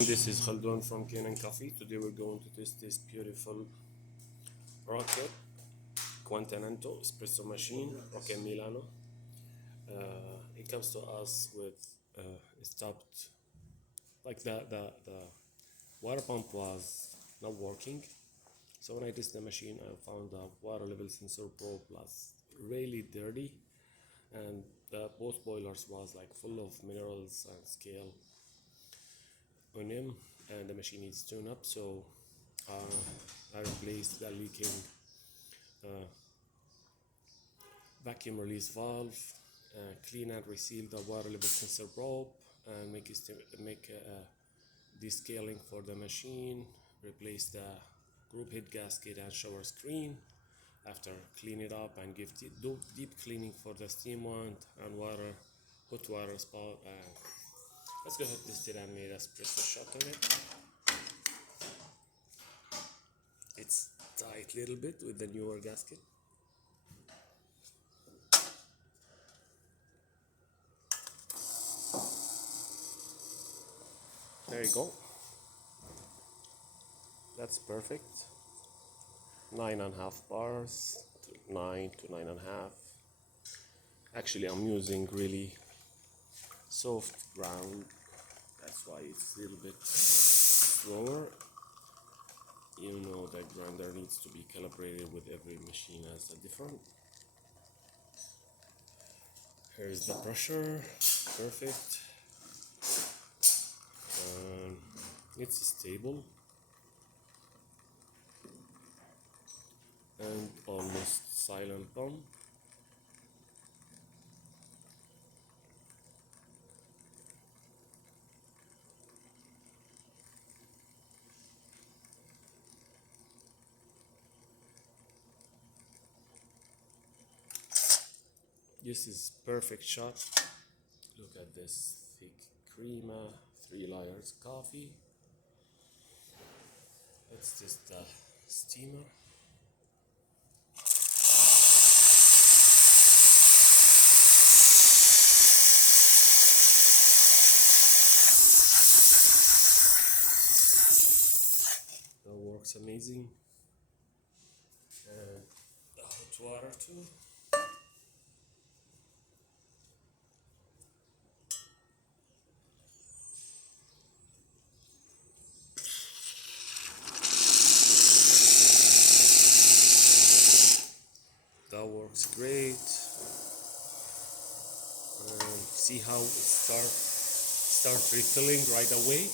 This is Khaldun from Kanen Coffee. Today we're going to test this beautiful Rocket Continental Espresso machine, Rocket Milano. It comes to us with stopped, like the water pump was not working. So when I tested the machine, I found the water level sensor probe was really dirty, and both boilers was like full of minerals and scale on him, and the machine needs tune up. So I replaced the leaking vacuum release valve, clean and reseal the water level sensor probe, and make descaling for the machine, replace the group head gasket and shower screen. After clean it up and give deep cleaning for the steam wand and hot water spout. And let's go ahead and test it and made espresso shot on it. It's tight little bit with the newer gasket. There you go. That's perfect. 9.5 bars, 9 to 9.5. Actually, I'm using really soft ground. That's why it's a little bit slower. You know that grinder needs to be calibrated with every machine as a different. Here's the pressure, perfect. It's stable and almost silent pump. This is perfect shot. Look at this thick crema, 3 layers coffee. Let's test the steamer. That works amazing. And the hot water too. That works great. And see how it starts refilling right away.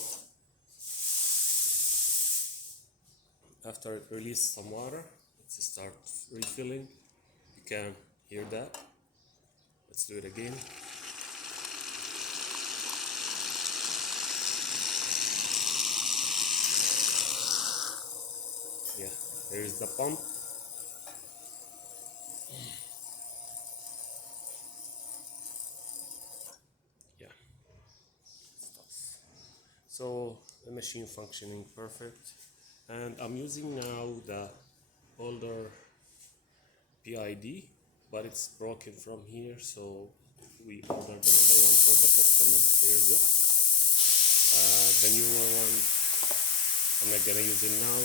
After it releases some water, it starts refilling. You can hear that. Let's do it again. Yeah, there's the pump. Yeah, stops. So the machine functioning perfect, and I'm using now the older PID, but it's broken from here, so we ordered another one for the customer. Here's it. The newer one, I'm not gonna use it now.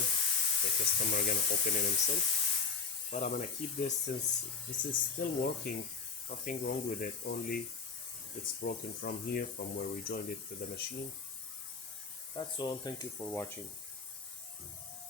The customer gonna open it himself, but I'm gonna keep this since this is still working. Nothing wrong with it, only it's broken from here, from where we joined it to the machine. That's all. Thank you for watching.